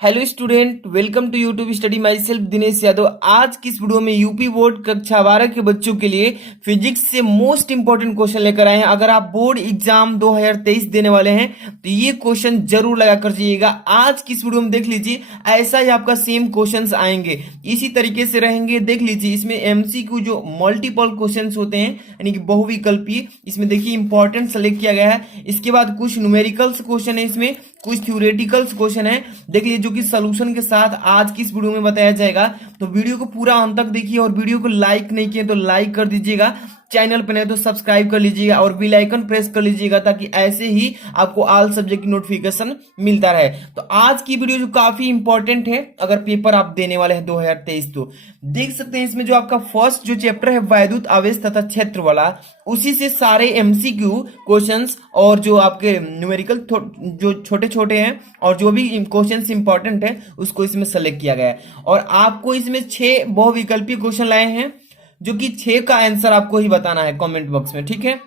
Hello student, welcome to YouTube study myself Dinesh Yadav. आज की इस वीडियो में यूपी बोर्ड कक्षा 12 के बच्चों के लिए फिजिक्स से मोस्ट इंपॉर्टेंट क्वेश्चन लेकर आए हैं। अगर आप बोर्ड एग्जाम 2023 देने वाले हैं तो ये क्वेश्चन जरूर लगा कर जाइएगा। आज की इस वीडियो में देख लीजिए, ऐसा ही आपका सेम क्वेश्चंस आएंगे, इसी तरीके से रहेंगे। देख लीजिए, इसमें एमसीक्यू जो मल्टीपल क्वेश्चंस होते हैं यानी कि बहुविकल्पीय, इसमें देखिए इंपॉर्टेंट सेलेक्ट किया गया है। इसके बाद कुछ न्यूमेरिकल्स क्वेश्चन है, इसमें कुछ थ्योरेटिकल्स क्वेश्चन है, देख लीजिए, जो कि सॉल्यूशन के साथ आज की इस वीडियो में बताया जाएगा। तो वीडियो को पूरा अंत तक देखिए और वीडियो को लाइक नहीं किए तो लाइक कर दीजिएगा, चैनल पर नहीं तो सब्सक्राइब कर लीजिएगा और बेल आइकन प्रेस कर लीजिएगा ताकि ऐसे ही आपको ऑल सब्जेक्ट की नोटिफिकेशन मिलता रहे। तो आज की वीडियो जो काफी इंपॉर्टेंट है, अगर पेपर आप देने वाले हैं 2023 तो देख सकते हैं। इसमें जो आपका फर्स्ट जो चैप्टर है वैद्युत आवेश तथा क्षेत्र वाला, उसी से सारे एमसीक्यू क्वेश्चंस और जो आपके न्यूमेरिकल जो छोटे छोटे हैं और जो भी क्वेश्चंस इंपॉर्टेंट है उसको इसमें सेलेक्ट किया गया है। और आपको इसमें 6 बहुविकल्पीय क्वेश्चन लाए हैं, जो कि 6 का आंसर आपको ही बताना है कमेंट बॉक्स में, ठीक है।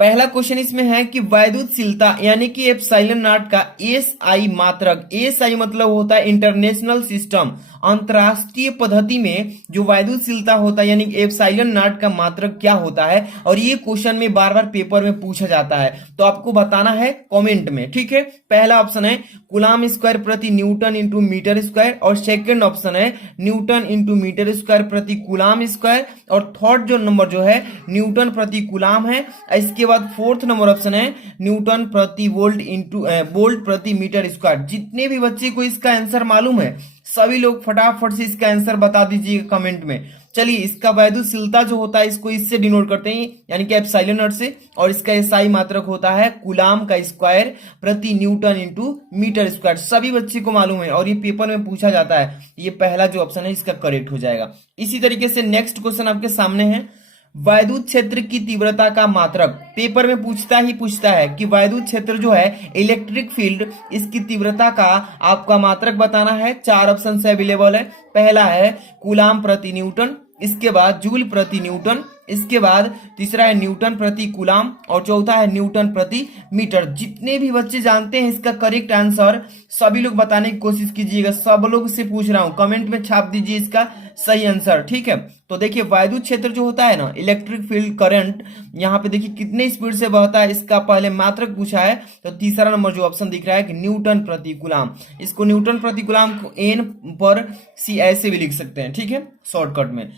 पहला क्वेश्चन इसमें है कि वैद्युतशीलता यानी कि एप्सिलॉन नॉट का एसआई मात्रक, एसआई मतलब होता है इंटरनेशनल सिस्टम, अंतरराष्ट्रीय पद्धति में जो वैद्युतशीलता होता है यानी कि एप्सिलॉन नॉट का मात्रक क्या होता है। और ये क्वेश्चन में बार बार पेपर में पूछा जाता है, तो आपको बताना है कमेंट में, ठीक है। पहला ऑप्शन है कूलाम स्क्वायर प्रति न्यूटन इंटू मीटर स्क्वायर, और सेकेंड ऑप्शन है न्यूटन इंटू मीटर स्क्वायर प्रति कूलाम स्क्वायर, और थर्ड जो नंबर जो है न्यूटन प्रति कूलाम है। इसके बाद फोर्थ नंबर ऑप्शन है न्यूटन प्रति वोल्ट इंटू वोल्ट प्रति मीटर स्क्वायर। जितने भी बच्चे को इसका आंसर मालूम है सभी लोग फटाफट से इसका आंसर बता दीजिएगा कमेंट में। चलिए, इसका वैद्युतशीलता जो होता है इसको इससे डिनोट करते हैं यानी कि एप्सिलॉन नॉट से, और इसका एसआई मात्रक होता है कूलाम का स्क्वायर प्रति न्यूटन इंटू मीटर स्क्वायर। सभी बच्चे को मालूम है और ये पेपर में पूछा जाता है। ये पहला जो ऑप्शन है इसका करेक्ट हो जाएगा। इसी तरीके से नेक्स्ट क्वेश्चन आपके सामने है, वैद्युत क्षेत्र की तीव्रता का मात्रक। पेपर में पूछता है कि वैद्युत क्षेत्र जो है इलेक्ट्रिक फील्ड, इसकी तीव्रता का आपका मात्रक बताना है। 4 ऑप्शन से अवेलेबल है। पहला है कूलाम प्रति न्यूटन, इसके बाद जूल प्रति न्यूटन, इसके बाद तीसरा है न्यूटन प्रति कूलाम, और चौथा है न्यूटन प्रति मीटर। जितने भी बच्चे जानते हैं इसका करेक्ट आंसर सभी लोग बताने की कोशिश कीजिएगा। सब लोग से पूछ रहा हूं, कमेंट में छाप दीजिए इसका सही आंसर, ठीक है। तो देखिए, वैद्युत क्षेत्र जो होता है ना, इलेक्ट्रिक फील्ड करंट, यहाँ पे देखिए कितने स्पीड से बहता है, इसका पहले मात्रक पूछा है। तो तीसरा नंबर जो ऑप्शन दिख रहा है कि न्यूटन प्रति कूलाम, इसको न्यूटन प्रति कूलाम को एन पर सी ऐसे भी लिख सकते हैं, ठीक है, शॉर्टकट में।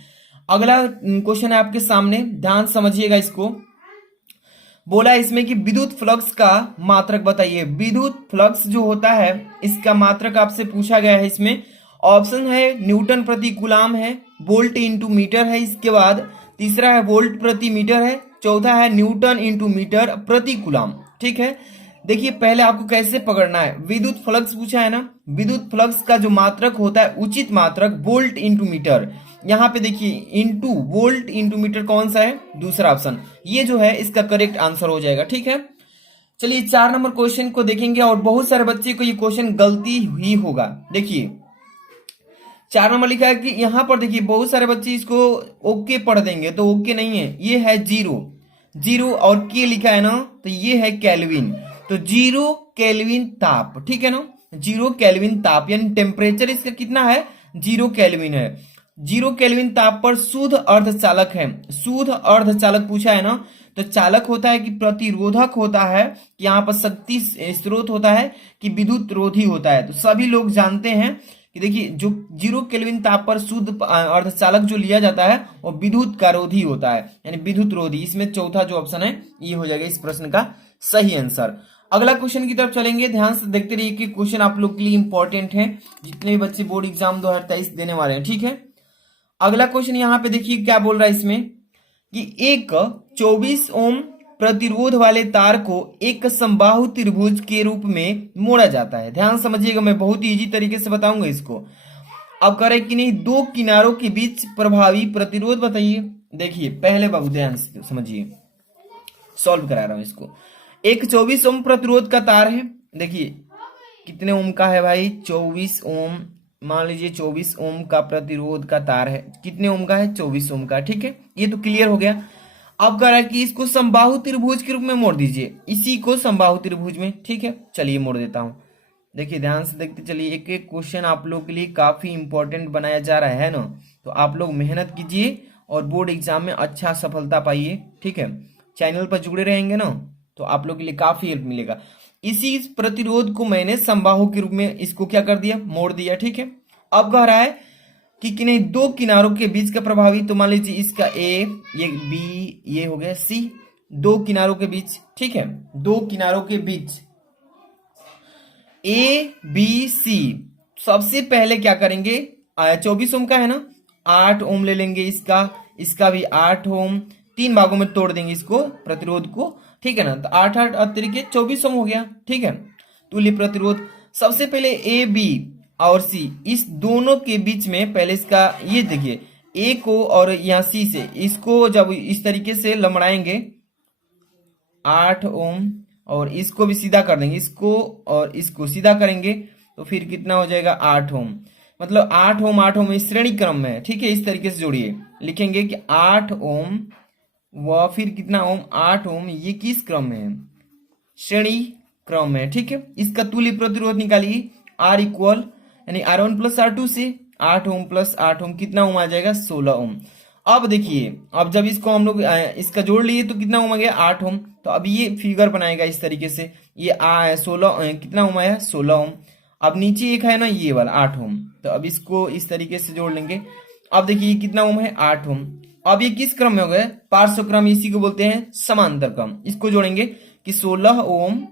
अगला क्वेश्चन है आपके सामने, ध्यान समझिएगा इसको। बोला इसमें कि विद्युत फ्लक्स का मात्रक बताइए। विद्युत फ्लक्स जो होता है इसका मात्रक आपसे पूछा गया है। इसमें ऑप्शन है न्यूटन प्रति कूलाम है, वोल्ट इंटू मीटर है, इसके बाद तीसरा है वोल्ट प्रति मीटर है, चौथा है न्यूटन इंटू मीटर प्रति कूलाम, ठीक है। देखिए, पहले आपको कैसे पकड़ना है, विद्युत फ्लक्स पूछा है ना, विद्युत फ्लक्स का जो मात्रक होता है उचित मात्रक वोल्ट इंटू मीटर। यहाँ पे देखिए इंटू वोल्ट इंटू मीटर कौन सा है, दूसरा ऑप्शन, ये जो है इसका करेक्ट आंसर हो जाएगा, ठीक है। चलिए 4 नंबर क्वेश्चन को देखेंगे, और बहुत सारे बच्चे को ये क्वेश्चन गलती ही होगा। देखिए 4 नंबर लिखा है कि यहाँ पर देखिए बहुत सारे बच्चे इसको ओके पढ़ देंगे, तो ओके नहीं है, ये है जीरो और के लिखा है ना, तो ये है केल्विन। तो 0 केल्विन ताप, ठीक है ना, 0 केल्विन ताप यानी टेम्परेचर इसका कितना है, 0 केल्विन है। 0 केल्विन ताप पर शुद्ध अर्धचालक है। शुद्ध अर्धचालक पूछा है ना, तो चालक होता है कि प्रतिरोधक होता है, यहाँ पर शक्ति स्रोत होता है कि विद्युत रोधी होता है। तो सभी लोग जानते हैं कि देखिए जो 0 केल्विन ताप पर शुद्ध अर्धचालक जो लिया जाता है वो विद्युत का रोधी होता है, यानी विद्युत रोधी। इसमें चौथा जो ऑप्शन है ये हो जाएगा इस प्रश्न का सही आंसर। अगला क्वेश्चन की तरफ चलेंगे, ध्यान से देखते रहिए कि क्वेश्चन आप लोग के लिए इंपॉर्टेंट है, जितने भी बच्चे बोर्ड एग्जाम 2023 देने वाले हैं, ठीक है। अगला क्वेश्चन यहाँ पे देखिए क्या बोल रहा है इसमें कि एक 24 ओम प्रतिरोध वाले तार को एक समबाहु त्रिभुज के रूप में मोड़ा जाता है। ध्यान समझिएगा, मैं बहुत ही इजी तरीके से बताऊंगा इसको। अब करें कि नहीं, दो किनारों के बीच प्रभावी प्रतिरोध बताइए। देखिए पहले बाबू ध्यान से समझिए, सॉल्व करा रहा हूं इसको। एक 24 ओम प्रतिरोध का तार है, देखिए कितने ओम का है भाई, 24 ओम। मान लीजिए 24 ओम का प्रतिरोध का तार है, कितने ओम का है, 24 ओम का, ठीक है। ये तो क्लियर हो गया। अब कह रहा है कि इसको समबाहु त्रिभुज के रूप में मोड़ दीजिए, इसी को समबाहु त्रिभुज में, ठीक है। चलिए मोड़ देता हूं, देखिए ध्यान से देखते चलिए, एक एक क्वेश्चन आप लोग के लिए काफी इंपॉर्टेंट बनाया जा रहा है ना, तो आप लोग मेहनत कीजिए और बोर्ड एग्जाम में अच्छा सफलता पाइए। ठीक है, चैनल पर जुड़े रहेंगे ना तो आप लोग के लिए काफी हेल्प मिलेगा। इसी प्रतिरोध को मैंने समबाहु के रूप में इसको क्या कर दिया, मोड़ दिया। ठीक है, अब कह रहा है कि किन्हीं दो किनारों के बीच का प्रभावी, तो मान लीजिए इसका ए, ये बी, ये हो गया सी, दो किनारों के बीच। ठीक है, दो किनारों के बीच ए बी सी, सबसे पहले क्या करेंगे, 24 ओम का है ना, 8 ओम ले लेंगे इसका, इसका भी 8 ओम, तीन भागों में तोड़ देंगे इसको प्रतिरोध को। ठीक है ना, तो 8 8 अतिरिक्त 24 ओम हो गया। ठीक है, तुल्य प्रतिरोध। सबसे पहले ए बी और सी, इस दोनों के बीच में पहले इसका ये देखिए, ए को और यहाँ सी से इसको जब इस तरीके से लमड़ाएंगे 8 ओम, और इसको भी सीधा कर देंगे, इसको और इसको सीधा करेंगे तो फिर कितना हो जाएगा 8 ओम। मतलब 8 ओम 8 ओम इस श्रेणी क्रम में है। ठीक है, इस तरीके से जोड़िए, लिखेंगे कि 8 ओम व फिर कितना ओम, 8 ओम, ये किस क्रम में है, श्रेणी क्रम में। ठीक है, इसका तुल्य प्रतिरोध निकालिए, आर इक्वल यानी R1 प्लस R2 से 8 ओम प्लस 8 ओम, कितना ओम आ जाएगा 16 ओम। अब देखिए, अब जब इसको हम लोग इसका जोड़ लिए तो कितना ओम आ गया 8 ओम। तो अब ये फिगर बनाएगा इस तरीके से, ये 16 कितना ओम आया 16 ओम। अब नीचे एक है ना ये वाला 8 ओम, तो अब इसको इस तरीके से जोड़ लेंगे। अब देखिए कितना ओम है 8 ओम। अब ये किस क्रम में हो गए, पार्श्व क्रम, इसी को बोलते हैं समांतर क्रम। इसको जोड़ेंगे कि 16 ओम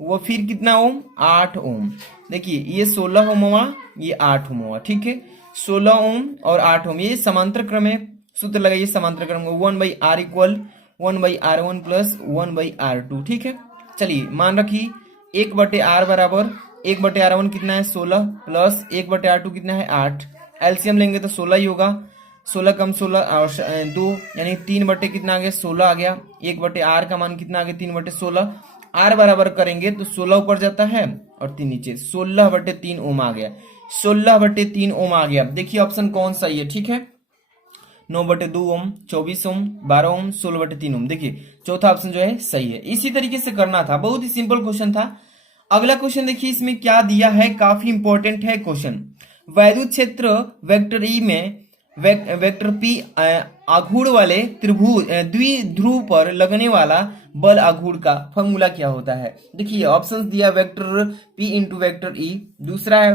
वो फिर कितना ओम 8 ओम। देखिए ये 16 ओम हुआ, ये 8 ओम हुआ। ठीक है, 16 ओम और 8 ओम, ये समांतर क्रम है। सूत्र लगाइए समांतर क्रम को, 1/r equal 1/r1 plus 1/r2। ठीक है, चलिए मान रखिए 1/r बराबर 1/r1 कितना है 16 प्लस 1/r2 कितना है 8। एलसीएम लेंगे तो 16 ही होगा, 16 कम 16 और 2 यानी 3 बटे कितना आ गया 16 आ गया। 1/r का मान कितना आ गया 3/16। आर बराबर करेंगे तो 16 ऊपर जाता है और 3 नीचे, 16/3 ओम आ गया, 16/3 ओम आ गया। देखिए ऑप्शन कौन सा है। ठीक है, 9/2 ओम, 24 ओम, 12 ओम, 16/3 ओम। देखिए चौथा ऑप्शन जो है सही है। इसी तरीके से करना था, बहुत ही सिंपल क्वेश्चन था। अगला क्वेश्चन देखिए, इसमें क्या दिया है, काफी इंपॉर्टेंट है क्वेश्चन। वैद्युत क्षेत्र वेक्टर ई में वेक्टर पी आघूर्ण वाले त्रिभुज द्विध्रुव पर लगने वाला बल आघूर्ण का फॉर्मूला क्या होता है। देखिए ऑप्शंस दिया, vector P into vector E, दूसरा है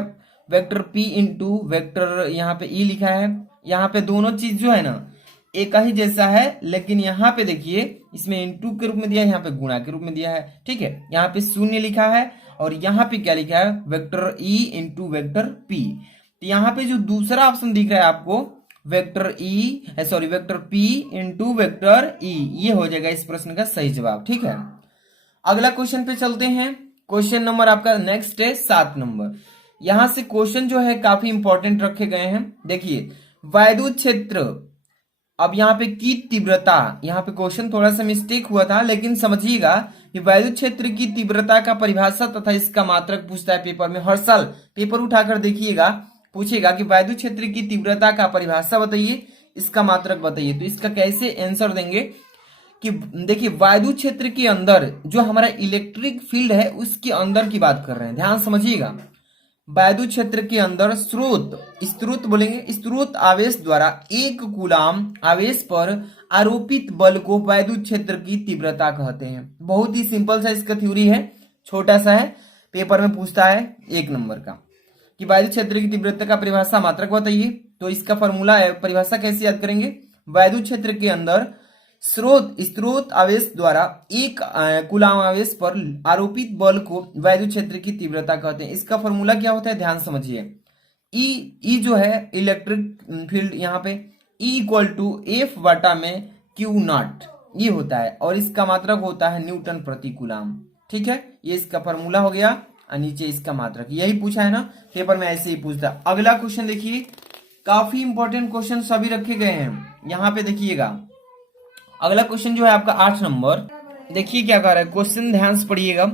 वेक्टर पी इंटू वेक्टर, यहाँ पे ई लिखा है। यहाँ पे दोनों चीज जो है ना एक ही जैसा है, लेकिन यहाँ पे देखिए इसमें इंटू के रूप में दिया है, यहाँ पे गुणा के रूप में दिया है। ठीक है, यहाँ पे शून्य लिखा है और यहाँ पे क्या लिखा है, vector E into vector P. तो यहाँ पे जो दूसरा ऑप्शन दिख रहा है आपको, vector vector P into vector E, ये हो जाएगा इस प्रश्न का सही जवाब। ठीक है, अगला क्वेश्चन पे चलते हैं। क्वेश्चन नंबर आपका नेक्स्ट है 7 नंबर। यहां से क्वेश्चन जो है काफी इंपॉर्टेंट रखे गए हैं। देखिए वैद्युत क्षेत्र, अब यहाँ पे की तीव्रता, यहाँ पे क्वेश्चन थोड़ा सा मिस्टेक हुआ था, लेकिन समझिएगा कि वैद्युत क्षेत्र की तीव्रता का परिभाषा तथा इसका मात्रक पूछता है पेपर में। हर साल पेपर उठाकर देखिएगा, पूछेगा कि वैद्युत क्षेत्र की तीव्रता का परिभाषा बताइए, इसका मात्रक बताइए। तो इसका कैसे आंसर देंगे कि देखिए वैद्युत क्षेत्र के अंदर जो हमारा इलेक्ट्रिक फील्ड है उसके अंदर की बात कर रहे हैं, ध्यान समझिएगा। वैद्युत क्षेत्र के अंदर स्रोत बोलेंगे, स्रोत आवेश द्वारा 1 कूलाम आवेश पर आरोपित बल को वैद्युत क्षेत्र की तीव्रता कहते हैं। बहुत ही सिंपल सा इसका थ्योरी है, छोटा सा है, पेपर में पूछता है 1 नंबर का कि वैद्युत क्षेत्र की तीव्रता का परिभाषा मात्रक बताइए। तो इसका फॉर्मूला है, परिभाषा कैसे याद करेंगे, वैद्युत क्षेत्र के अंदर स्रोत आवेश द्वारा 1 कूलाम आवेश पर आरोपित बल को वैद्युत क्षेत्र की तीव्रता कहते हैं। इसका फॉर्मूला क्या होता है, ध्यान समझिए। ई जो है इलेक्ट्रिक फील्ड, यहाँ पे E इक्वल टू एफ बटा में Q0 ये होता है, और इसका मात्रक होता है न्यूटन प्रति कूलाम। ठीक है, ये इसका फॉर्मूला हो गया, और नीचे इसका मात्रक। यही पूछा है ना पेपर में, ऐसे ही पूछता। अगला क्वेश्चन देखिए, काफी इंपॉर्टेंट क्वेश्चन सभी रखे गए हैं, यहाँ पे देखिएगा। अगला क्वेश्चन जो है आपका 8 नंबर, देखिए क्या कह रहा है क्वेश्चन, ध्यान से पढ़िएगा।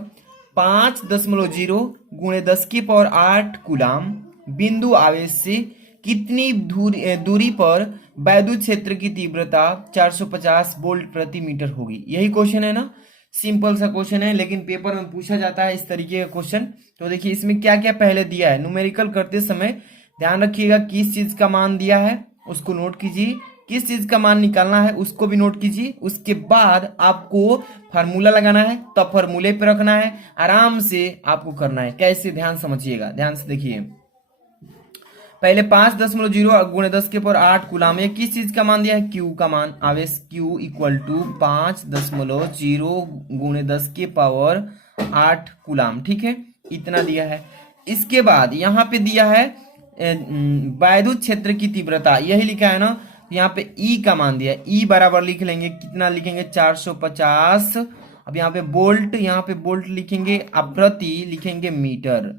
5.0 गुणे 10 की पावर 8 कूलाम बिंदु आवेश से कितनी दूरी पर वैद्युत क्षेत्र की तीव्रता 450 वोल्ट प्रति मीटर होगी। यही क्वेश्चन है ना, सिंपल सा क्वेश्चन है, लेकिन पेपर में पूछा जाता है इस तरीके का क्वेश्चन। तो देखिए इसमें क्या क्या पहले दिया है। न्यूमेरिकल करते समय ध्यान रखिएगा किस चीज का मान दिया है उसको नोट कीजिए, किस चीज का मान निकालना है उसको भी नोट कीजिए। उसके बाद आपको फार्मूला लगाना है, तब फार्मूले पे रखना है, आराम से आपको करना है। कैसे, ध्यान समझिएगा, ध्यान से देखिए। पहले 5.0 गुणे 10 के पावर 8 कूलाम, ये किस चीज का मान दिया है, क्यू का मान। आवेश क्यू इक्वल टू 5.0 गुणे 10 के पावर 8 कूलाम, ठीक है, इतना दिया है। इसके बाद यहाँ पे दिया है वैद्युत क्षेत्र की तीव्रता, यही लिखा है ना। यहाँ पे ई का मान दिया है, ई बराबर लिख लेंगे, कितना लिखेंगे 450। अब यहाँ पे बोल्ट, यहाँ पे बोल्ट लिखेंगे, अब प्रति लिखेंगे मीटर,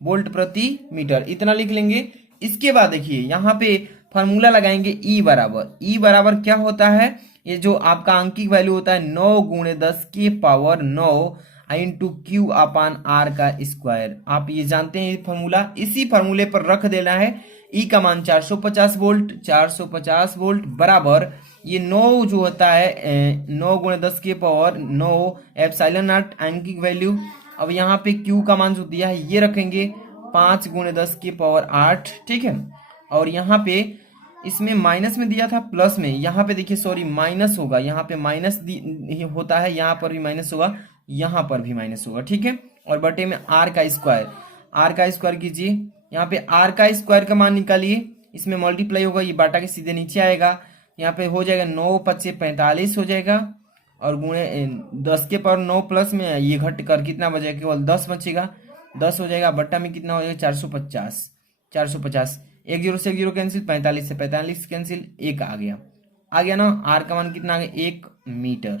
वोल्ट प्रति मीटर, इतना लिख लेंगे। इसके बाद देखिए यहाँ पे फार्मूला लगाएंगे, ई बराबर क्या होता है, ये जो आपका अंकिक वैल्यू होता है 9 गुणे 10 के power 9 into q upon r का स्क्वायर। आप ये जानते हैं ये फार्मूला, इसी फार्मूले पर रख देना है। ई का मान 450 वोल्ट, 450 वोल्ट बराबर ये 9 जो होता है 9 गुणे 10 के पावर 9 एप्सिलॉन नॉट अंकिक वैल्यू। अब यहाँ पे क्यू का मान जो दिया है ये रखेंगे 5 गुणे 10 के पावर 8, ठीक है। और यहाँ पे इसमें माइनस में दिया था प्लस में, यहाँ पे देखिए सॉरी माइनस होगा, यहाँ पे माइनस होता है, यहाँ पर भी माइनस होगा, यहाँ पर भी माइनस होगा, ठीक है। और बटे में आर का स्क्वायर कीजिए, यहाँ पे आर का स्क्वायर का मान निकालिए, इसमें मल्टीप्लाई होगा, ये बाटा के सीधे नीचे आएगा, यहाँ पे हो जाएगा 9 5 45 हो जाएगा, और गुणे 10 के पावर 9 प्लस में ये घट कर कितना बचेगा, केवल 10 बचेगा, 10 हो जाएगा, बट्टा में कितना हो जाएगा 450, एक जीरो से एक जीरो कैंसिल, 45 से 45 कैंसिल, एक आ गया ना। आर का मान कितना आ गया 1 मीटर,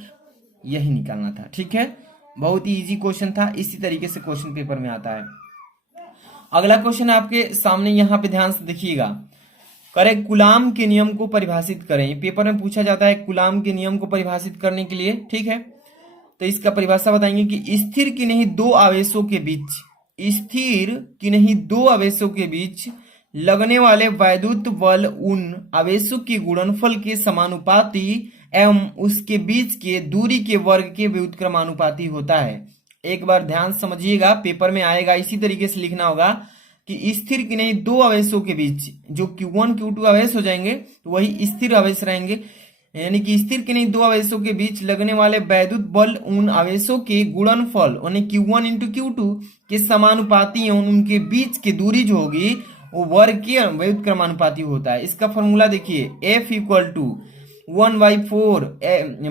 यही निकालना था, ठीक है। बहुत ही इजी क्वेश्चन था, इसी तरीके से क्वेश्चन पेपर में आता है। अगला क्वेश्चन आपके सामने, यहाँ पे ध्यान से देखिएगा, करें कूलाम के नियम को परिभाषित करें। पेपर में पूछा जाता है कूलाम के नियम को परिभाषित करने के लिए, ठीक है। तो इसका परिभाषा बताएंगे कि स्थिर की नहीं दो आवेशों के बीच लगने वाले वैद्युत बल उन आवेशों के गुणनफल के समानुपाती एवं उसके बीच के दूरी के वर्ग के व्युत्क्रमानुपाती होता है। एक बार ध्यान समझिएगा, पेपर में आएगा, इसी तरीके से लिखना होगा कि स्थिर की नहीं दो आवेशों के बीच, जो Q1 Q2 आवेश हो जाएंगे तो वही स्थिर आवेश रहेंगे, यानी कि स्थिर के नहीं दो आवेशों के बीच लगने वाले वैद्युत बल उन आवेशों के गुणनफल यानी Q1 इंटू Q2 के समानुपाती एवं उनके बीच की दूरी जो होगी वो वर्ग के व्युत्क्रमानुपाती होता है। इसका फॉर्मूला देखिए, F equal to 1/4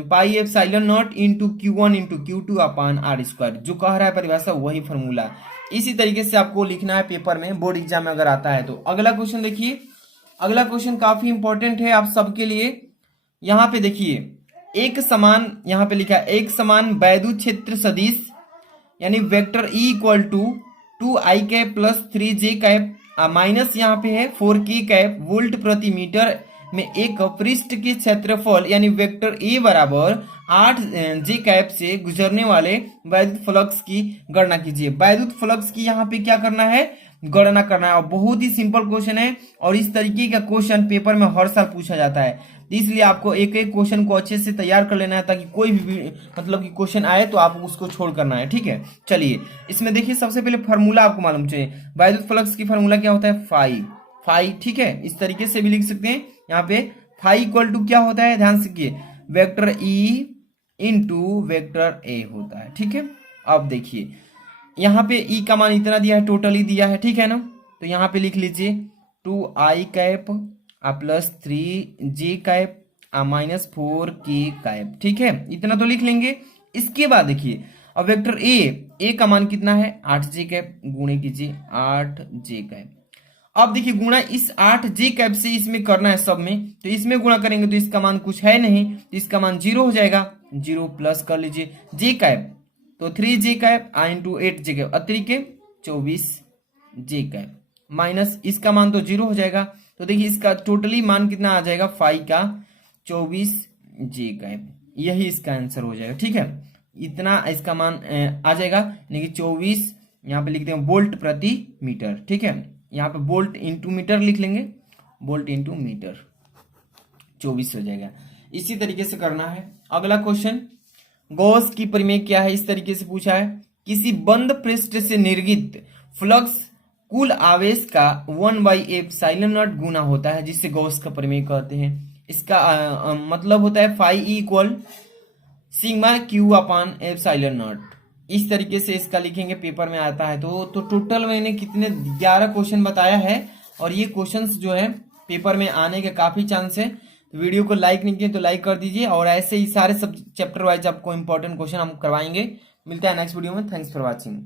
pi epsilon naught into Q1 into Q2 upon r square, जो कह रहा है परिभाषा वही फॉर्मूला। इसी तरीके से आपको लिखना है पेपर में, बोर्ड एग्जाम में अगर आता है तो। अगला क्वेश्चन देखिए, अगला क्वेश्चन काफी इंपॉर्टेंट है आप सबके लिए। यहाँ पे देखिए एक समान, यहाँ पे लिखा है एक समान वैद्युत क्षेत्र सदिश यानी vector E equal to 2i cap plus 3j cap minus यहाँ पे है 4k कैप वोल्ट प्रति मीटर में एक पृष्ठ के क्षेत्रफल यानी वेक्टर A बराबर 8j कैप से गुजरने वाले वैद्युत फ्लक्स की गणना कीजिए। वैद्युत फ्लक्स की यहाँ पे क्या करना है, गणना करना है। और बहुत ही सिंपल क्वेश्चन है, और इस तरीके का क्वेश्चन पेपर में हर साल पूछा जाता है, इसलिए आपको एक एक क्वेश्चन को अच्छे से तैयार कर लेना है, ताकि कोई भी मतलब कि क्वेश्चन आए तो आप उसको छोड़ करना है, ठीक है। चलिए इसमें देखिए, सबसे पहले फार्मूला आपको मालूम चाहिए, वैद्युत फ्लक्स की फार्मूला क्या होता है, फाई, ठीक है। इस तरीके से भी लिख सकते हैं, यहाँ पे फाई इक्वल टू क्या होता है, ध्यान से vector E into vector A होता है, ठीक है। अब देखिए यहाँ पे E का मान इतना दिया है, टोटली दिया है, ठीक है ना। तो यहाँ पे लिख लीजिए 2i cap plus 3j cap minus 4k cap, ठीक है, इतना तो लिख लेंगे। इसके बाद देखिए अब वेक्टर A का मान कितना है 8j कैप, गुणे कीजिए 8j कैप। अब देखिए गुणा इस 8j कैप से इसमें करना है सब में, तो इसमें गुणा करेंगे तो इसका मान कुछ है नहीं, तो इसका मान 0 हो जाएगा, 0 प्लस कर लीजिए j कैप, तो 3j cap into 8j cap अतिरिक्त 24j कैप माइनस इसका मान तो 0 हो जाएगा। तो देखिए इसका टोटली मान कितना आ जाएगा, फाई का 24j कैप, यही इसका आंसर हो जाएगा, ठीक है। इतना इसका मान आ जाएगा, यानी कि 24, यहाँ पे लिखते हैं वोल्ट प्रति मीटर, ठीक है। यहाँ पे वोल्ट इंटू मीटर लिख लेंगे, वोल्ट इंटू मीटर 24 हो जाएगा। इसी तरीके से करना है। अगला क्वेश्चन, गॉस की प्रमेय क्या है, इस तरीके से पूछा है। किसी बंद पृष्ठ से निर्गत फ्लक्स कुल आवेश का 1/एप्सिलॉन नॉट गुना होता है, जिससे गॉस का प्रमेय कहते हैं। इसका मतलब होता है phi equal sigma q upon epsilon naught. इस तरीके से इसका लिखेंगे, पेपर में आता है। तो टोटल मैंने कितने 11 क्वेश्चन बताया है, और ये क्वेश्चंस जो है पेपर में आने के काफी चांस है। तो वीडियो को लाइक नहीं किए तो लाइक कर दीजिए, और ऐसे ही सारे सब चैप्टर वाइज आपको इंपॉर्टेंट क्वेश्चन हम करवाएंगे। मिलता है नेक्स्ट वीडियो में। Thanks for watching.